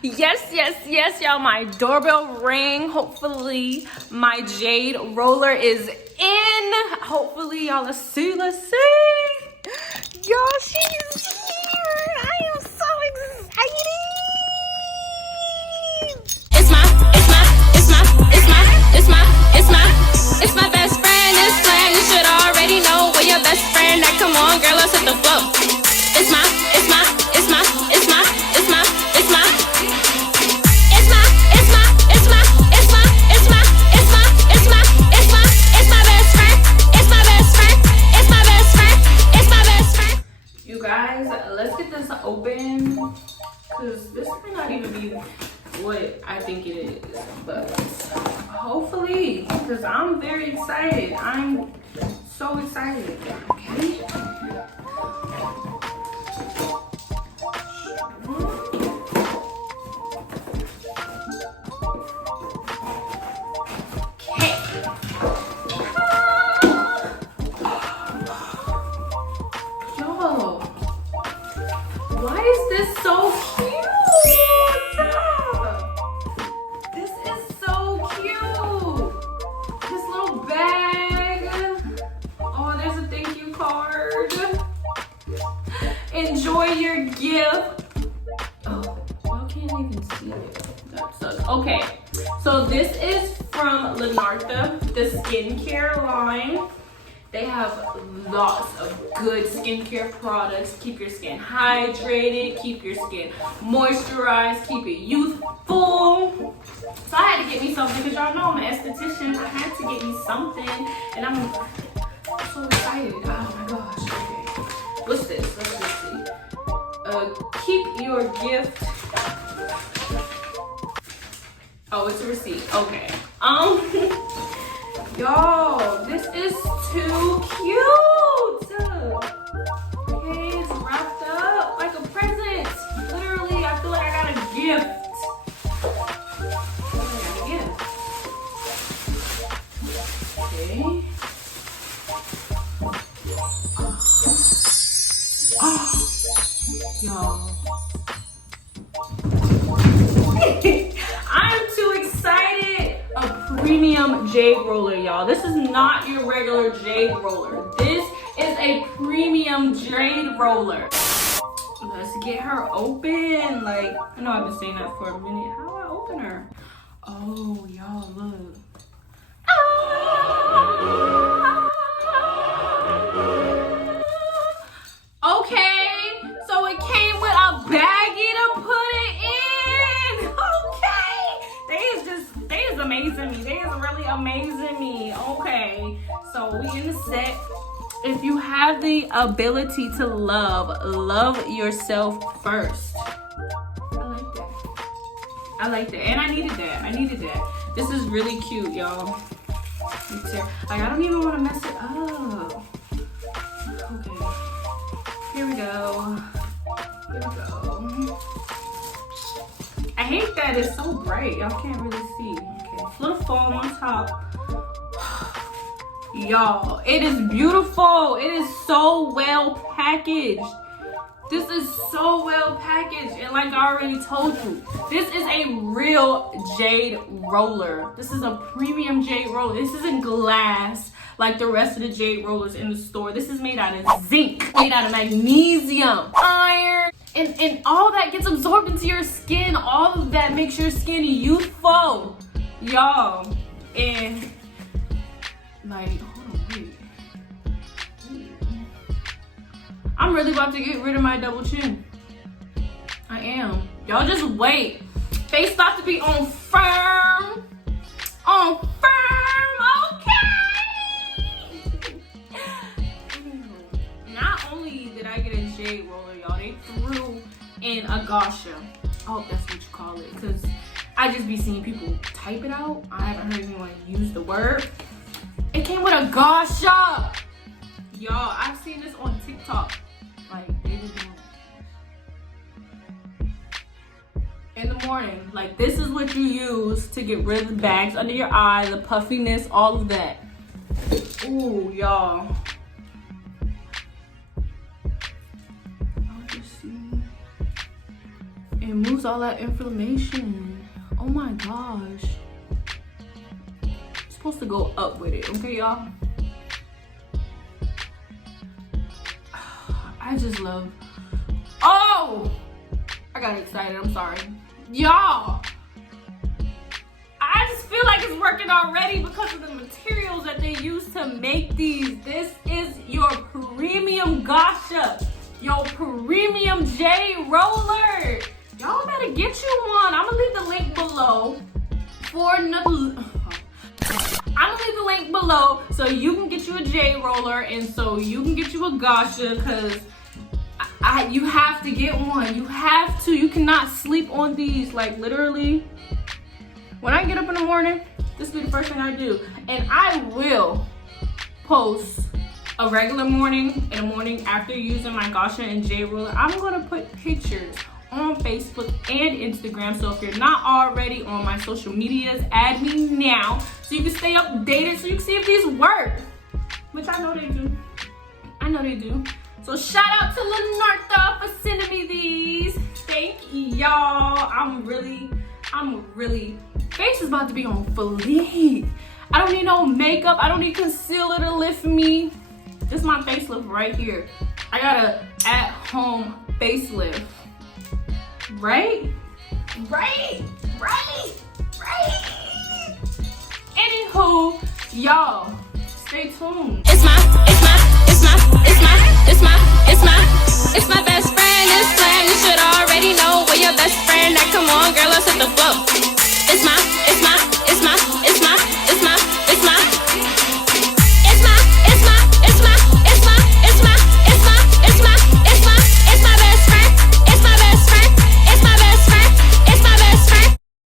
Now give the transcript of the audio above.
Yes, y'all. My doorbell rang. Hopefully, my Jade roller is in. Hopefully, y'all. Let's see. Y'all, she's here. I am so excited. It's my best friend. It's plan. You should already know we're your best friend. Now come on, girl, let's hit the floor. It's my You guys, let's get this open, because this might not even be what I think it is, but hopefully, because I'm very excited. I'm so excited. Okay. Why is this so cute? This is so cute. This little bag. Oh, there's a thank you card. Enjoy your gift. Oh, y'all can't even see it. That sucks. Okay, so this is from Lunartha, the skincare line. They have lots of good skincare products. Keep your skin hydrated, keep your skin moisturized, keep it youthful. So I had to get me something because y'all know I'm an esthetician. I had to get me something and I'm so excited. Oh my gosh, okay. What's this? Let's just see. Keep your gift. Oh, it's a receipt, okay. Y'all, this is too cute. Okay, it's wrapped up like a present. Literally, I feel like I got a gift. Okay. Y'all. I'm too excited. A premium Jade roller, y'all. This is not your regular Jade roller. This is a premium Jade roller. Let's get her open. Like, I know I've been saying that for a minute. How do I open her? Oh, y'all, look. Okay, so it came with a baggie to put it in. Okay, they is amazing me. They is really amazing me. Okay, so we in the set. If you have the ability to love yourself first. I like that, and I needed that. This is really cute, y'all. Like, I don't even want to mess it up. Okay. Here we go. I hate that it's so bright. Y'all can't really see. Okay, little foam on top. Y'all, it is beautiful. It is so well packaged. This is so well packaged. And like I already told you, this is a real Jade roller. This is a premium Jade roller. This isn't glass like the rest of the Jade rollers in the store. This is made out of zinc, made out of magnesium, iron, and all that gets absorbed into your skin. All of that makes your skin youthful, y'all. And like, hold on, wait. I'm really about to get rid of my double chin. I am. Y'all just wait. Face about to be on firm. On firm, okay. Not only did I get a Jade roller, y'all, they threw in a Gasha. I hope that's what you call it, because I just be seeing people type it out. I haven't heard anyone use the word. It came with a Gasha. Y'all, I've seen this on TikTok. Like, they were doing it in the morning. Like, this is what you use to get rid of the bags under your eye, the puffiness, all of that. Ooh, y'all. Y'all just see. It moves all that inflammation. Oh my gosh. It's supposed to go up with it, okay, y'all? I just love. Oh! I got excited, I'm sorry. Y'all! I just feel like it's working already because of the materials that they use to make these. This is your premium Gasha, your premium Jade roller. Y'all better get you one. I'm gonna leave the link below for another. I'm gonna leave the link below so you can get you a Jade roller and so you can get you a Gasha, because you have to get one. You have to. You cannot sleep on these. Like literally, when I get up in the morning, this will be the first thing I do. And I will post a regular morning and a morning after using my Gasha and Jade roller. I'm gonna put pictures on Facebook and Instagram. So if you're not already on my social medias, add me now so you can stay updated, so you can see if these work. Which I know they do. I know they do. So shout out to Lunartha for sending me these. Thank y'all. I'm really, face is about to be on fleek. I don't need no makeup. I don't need concealer to lift me. This is my facelift right here. I got a at-home facelift. Right? Anywho, y'all, stay tuned. It's my best friend, it's Plan. You should already know where your best friend at. Come on, girl, let's hit the floor. It's my